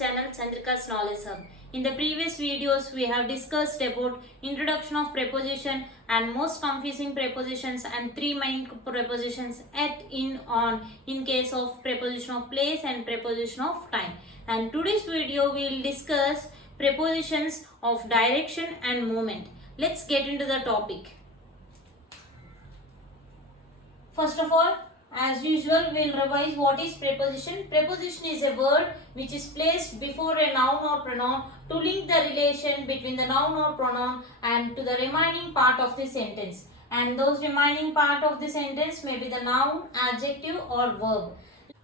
channel Chandrika's Knowledge Hub. In the previous videos, we have discussed about introduction of preposition and most confusing prepositions and three main prepositions at, in, on in case of preposition of place and preposition of time. And today's video we will discuss prepositions of direction and movement. Let's get into the topic. First of all, as usual, we will revise what is preposition. Preposition is a word which is placed before a noun or pronoun to link the relation between the noun or pronoun and to the remaining part of the sentence. And those remaining part of the sentence may be the noun, adjective or verb.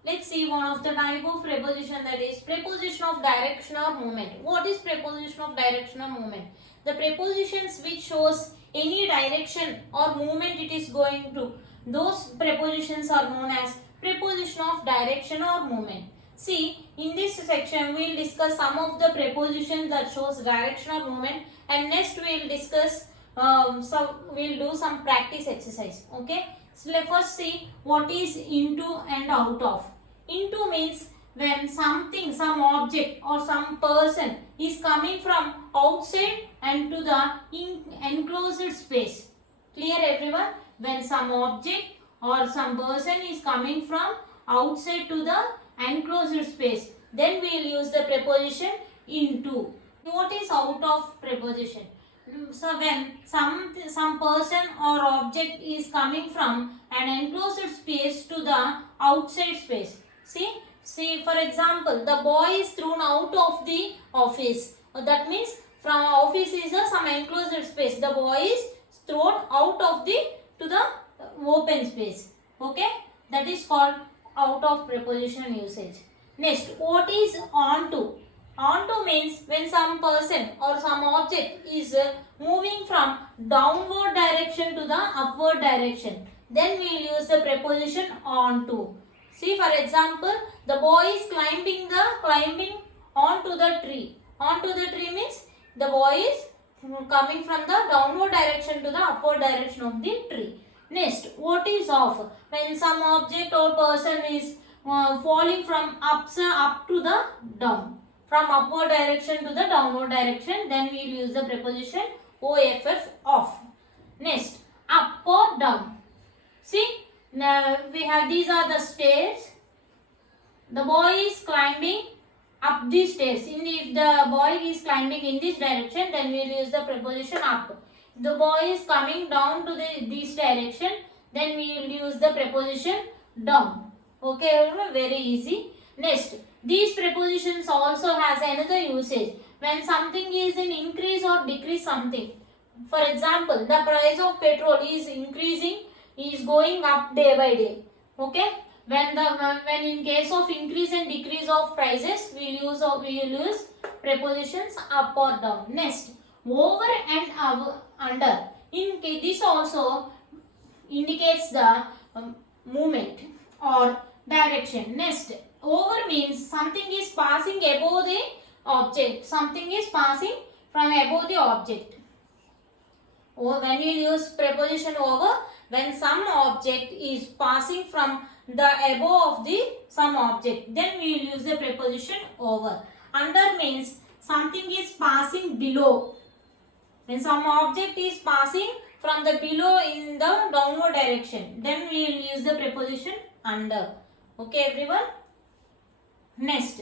Let's see one of the type of preposition, that is preposition of direction or movement. What is preposition of direction or movement? The prepositions which shows any direction or movement it is going to, those prepositions are known as preposition of direction or movement. See, in this section we will discuss some of the prepositions that shows direction or movement, and next we will discuss we will do some practice exercise. Okay, so let's first see what is into and out of. Into means when something, some object or some person is coming from outside and to the enclosed space. Clear everyone? When some object or some person is coming from outside to the enclosed space, then we will use the preposition into. What is out of preposition? So when some person or object is coming from an enclosed space to the outside space. See for example, the boy is thrown out of the office. That means from office is some enclosed space. The boy is thrown out of the to the open space. Okay, that is called out of preposition usage. Next, what is onto? Onto means when some person or some object is moving from downward direction to the upward direction, then we will use the preposition onto. See, for example, the boy is climbing onto the tree. Onto the tree means the boy is coming from the downward direction to the upward direction of the tree. Next, what is off? When some object or person is falling from up to the down, from upward direction to the downward direction, then we will use the preposition OFF, off. Next, up or down. See, now we have, these are the stairs. The boy is climbing up these stairs. If the boy is climbing in this direction, then we will use the preposition up. The boy is coming down to this direction, then we will use the preposition down. Okay, very easy. Next, these prepositions also has another usage. When something is in increase or decrease something. For example, the price of petrol is increasing, is going up day by day. Okay, when in case of increase and decrease of prices, we will use prepositions up or down. Next, over and under. In case, this also indicates the movement or direction. Next, over means something is passing above the object. Something is passing from above the object. Or when you use preposition over, when some object is passing from the above of the some object, then we will use the preposition over. Under means something is passing below. When some object is passing from the below in the downward direction, then we will use the preposition under. Okay everyone? Next,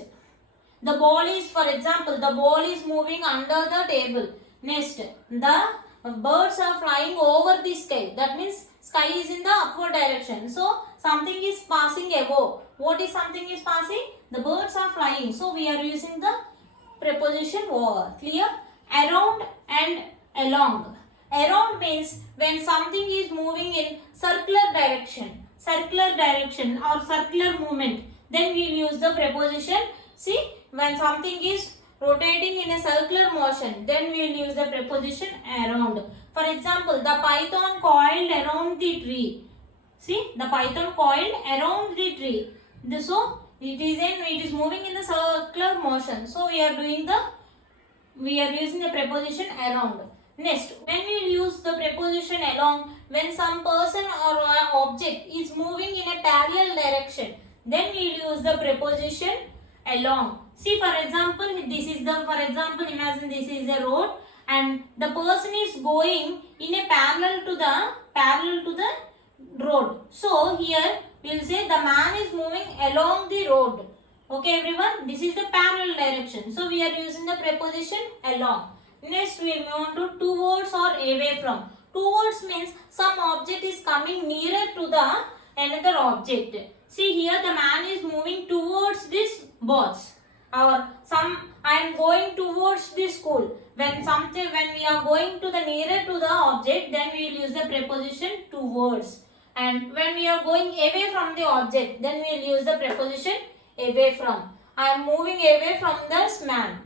the ball is, for example, the ball is moving under the table. Next, the birds are flying over the sky. That means sky is in the upward direction. So something is passing above. What is something is passing? The birds are flying. So we are using the preposition over. Clear? Around and along. Around means when something is moving in circular direction or circular movement, then we will use the preposition. See, when something is rotating in a circular motion, then we will use the preposition around. For example, the python coiled around the tree. See, the python coiled around the tree. So it is moving in the circular motion. So we are using the preposition around. Next, when we use the preposition along, when some person or object is moving in a parallel direction, then we will use the preposition along. See, for example, imagine this is a road and the person is going in a parallel to the road. So here we will say the man is moving along the road. Okay everyone, this is the parallel direction. So we are using the preposition along. Next we will move on to towards or away from. Towards means some object is coming nearer to the another object. See here the man is moving towards this box. Or I am going towards the school. When we are going to the nearer to the object, then we will use the preposition towards. And when we are going away from the object, then we will use the preposition away from. I am moving away from this man.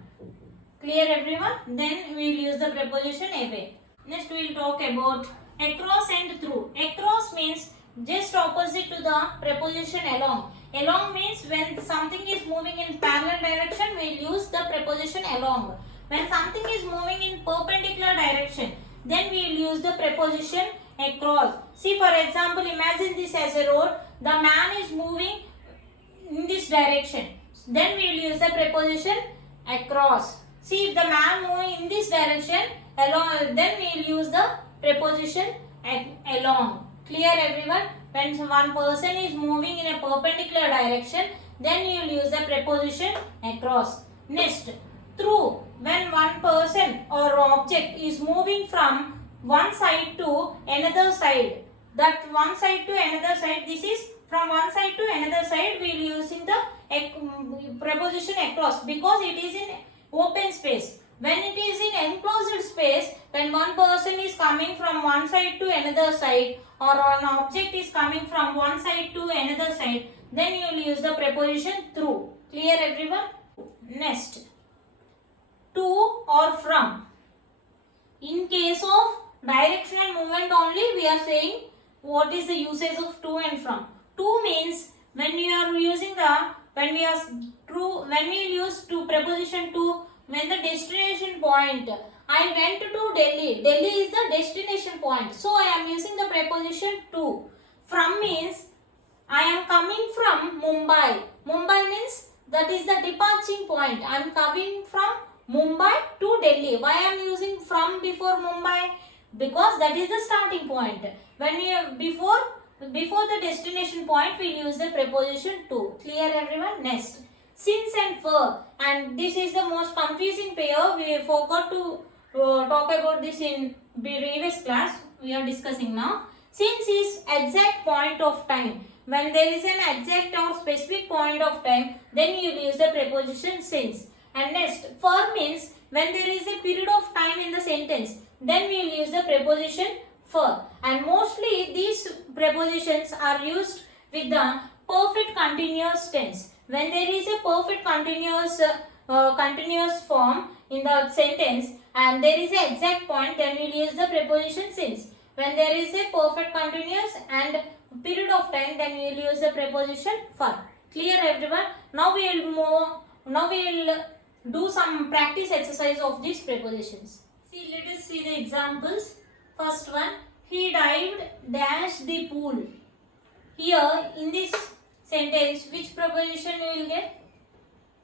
Clear everyone? Then we will use the preposition away. Next we will talk about across and through. Across means just opposite to the preposition along. Along means when something is moving in parallel direction, we will use the preposition along. When something is moving in perpendicular direction, then we will use the preposition across. See, for example, imagine this as a road. The man is moving in this direction. Then we will use the preposition across. See, if the man moving in this direction, along, then we will use the preposition along. Clear everyone? When one person is moving in a perpendicular direction, then you will use the preposition across. Next, through. When one person or object is moving from one side to another side. That one side to another side, this is from one side to another side, we will use in the preposition across because it is in open space. When it is in enclosed space, when one person is coming from one side to another side or an object is coming from one side to another side, then you will use the preposition through. Clear everyone? Next, to or from. In case of directional movement only, we are saying what is the usage of to and from. To means when we are using when we use to preposition to, when the destination point, I went to Delhi. Delhi is the destination point. So I am using the preposition to. From means I am coming from Mumbai. Mumbai means that is the departing point. I am coming from Mumbai to Delhi. Why I am using from before Mumbai? Because that is the starting point. When we before the destination point, we use the preposition to. Clear everyone? Next, since and for, and this is the most confusing pair. We forgot to talk about this in previous class. We are discussing now. Since is exact point of time. When there is an exact or specific point of time, then you will use the preposition since. And next, for means when there is a period of time in the sentence, then we will use the preposition for. And mostly these prepositions are used with the perfect continuous tense. When there is a perfect continuous form in the sentence and there is an exact point, then we will use the preposition since. When there is a perfect continuous and period of time, then we will use the preposition for. Clear everyone? Now we will do some practice exercise of these prepositions. See, let us see the examples. First one, he dived dash the pool. Here in this sentence, which preposition you will get?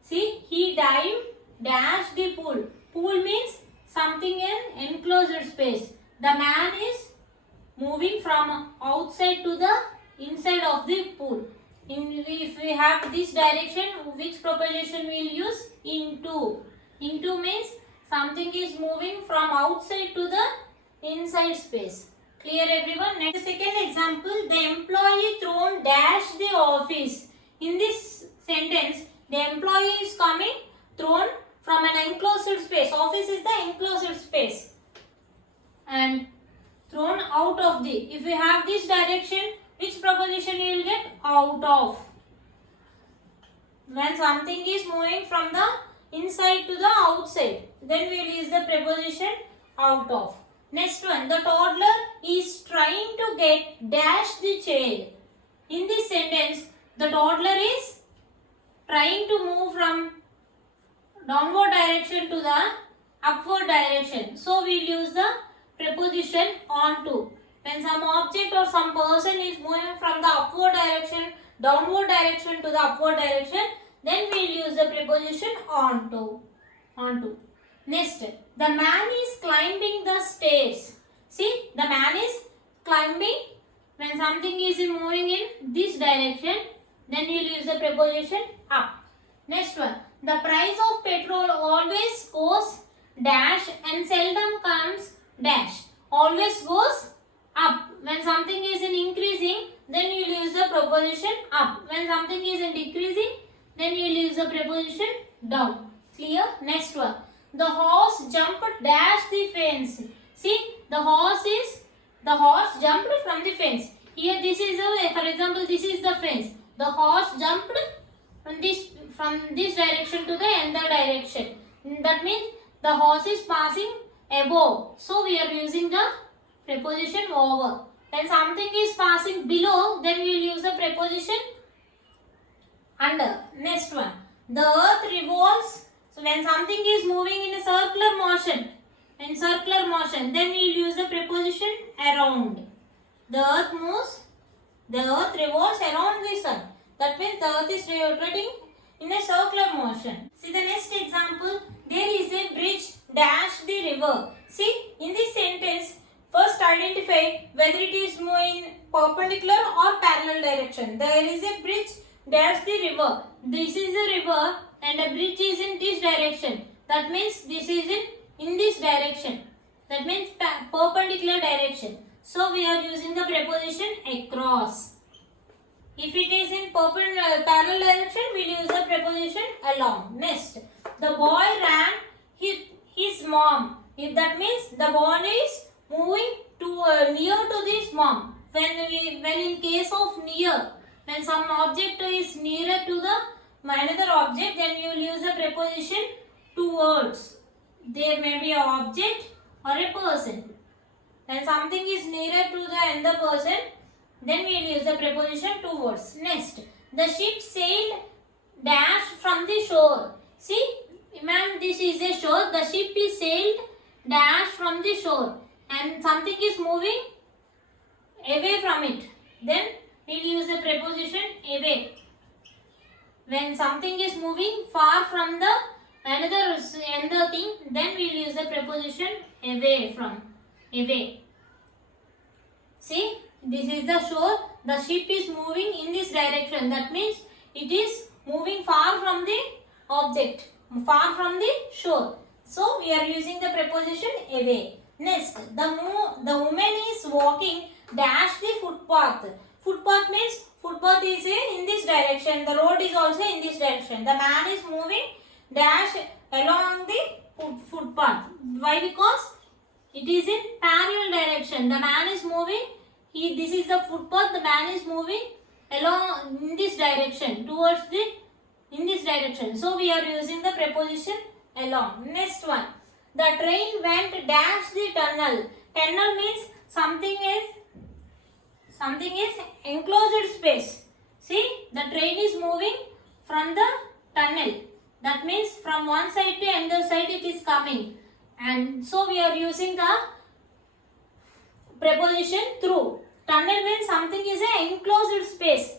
See, he dived dash the pool. Pool means something in enclosed space. The man is moving from outside to the inside of the pool. If we have this direction, which preposition we will use? Into. Into means something is moving from outside to the inside space. Clear everyone? Next, second example, the employee thrown dash the office. In this sentence, the employee is coming thrown from an enclosed space. Office is the enclosed space. And thrown out of the. If we have this direction, which preposition you will get? Out of. When something is moving from the inside to the outside, then we will use the preposition out of. Next one, the toddler is trying to get dash the chair. In this sentence, the toddler is trying to move from downward direction to the upward direction. So we will use the preposition onto. When some object or some person is moving from the upward direction, downward direction to the upward direction, then we will use the preposition onto. Onto. Next, the man is climbing the stairs. See, the man is climbing. When something is moving in this direction, then we will use the preposition up. Next one, the price of petrol always goes dash and seldom comes dash. Always goes up. When something is in increasing, then you will use the preposition up. When something is in decreasing, then you will use the preposition down. Clear? Next one, the horse jumped dash the fence. See, the horse jumped from the fence. Here this is for example, this is the fence. The horse jumped from this direction to the other direction. That means the horse is passing above. So we are using the preposition over. When something is passing below, then we will use the preposition under. Next one, the earth revolves. So when something is moving in a circular motion, then we will use the preposition around. The earth moves, the earth revolves around the sun. That means the earth is rotating in a circular motion. See the next example. There is a bridge dash the river. See, in this sentence, first identify whether it is moving perpendicular or parallel direction. There is a bridge dash the river. This is a river and a bridge is in this direction. That means this is in this direction. That means perpendicular direction. So we are using the preposition across. If it is in parallel direction, we will use the preposition along. Next, the boy ran his mom. That means the boy is moving near to this mom. When in case of near, when some object is nearer to the another object, then you will use the preposition towards. There may be an object or a person. When something is nearer to the other person, then we will use the preposition towards. Next, the ship sailed dash from the shore. See, imagine this is a shore. The ship is sailed dash from the shore and something is moving away from it. Then we will use the preposition away. When something is moving far from the another thing, then we will use the preposition away from. Away. See, this is the shore. The ship is moving in this direction. That means it is moving far from the object, far from the shore. So we are using the preposition away. Next, the woman is walking dash the footpath. Footpath means footpath is in this direction. The road is also in this direction. The man is moving dash along the footpath. Why? Because it is in parallel direction. The man is moving. This is the footpath. The man is moving along in this direction towards in this direction. So we are using the preposition along. Next one, the train went dash the tunnel. Tunnel means something is enclosed space. See, the train is moving from the tunnel. That means from one side to another side it is coming. And so we are using the preposition through. Tunnel means something is an enclosed space.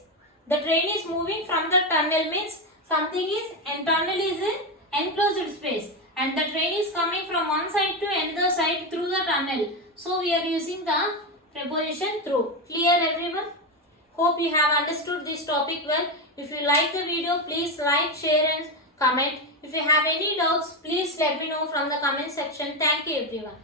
The train is moving from the tunnel means something is, and tunnel is an enclosed space. And the train is coming from one side to another side through the tunnel. So we are using the preposition through. Clear everyone? Hope you have understood this topic well. If you like the video, please like, share and comment. If you have any doubts, please let me know from the comment section. Thank you everyone.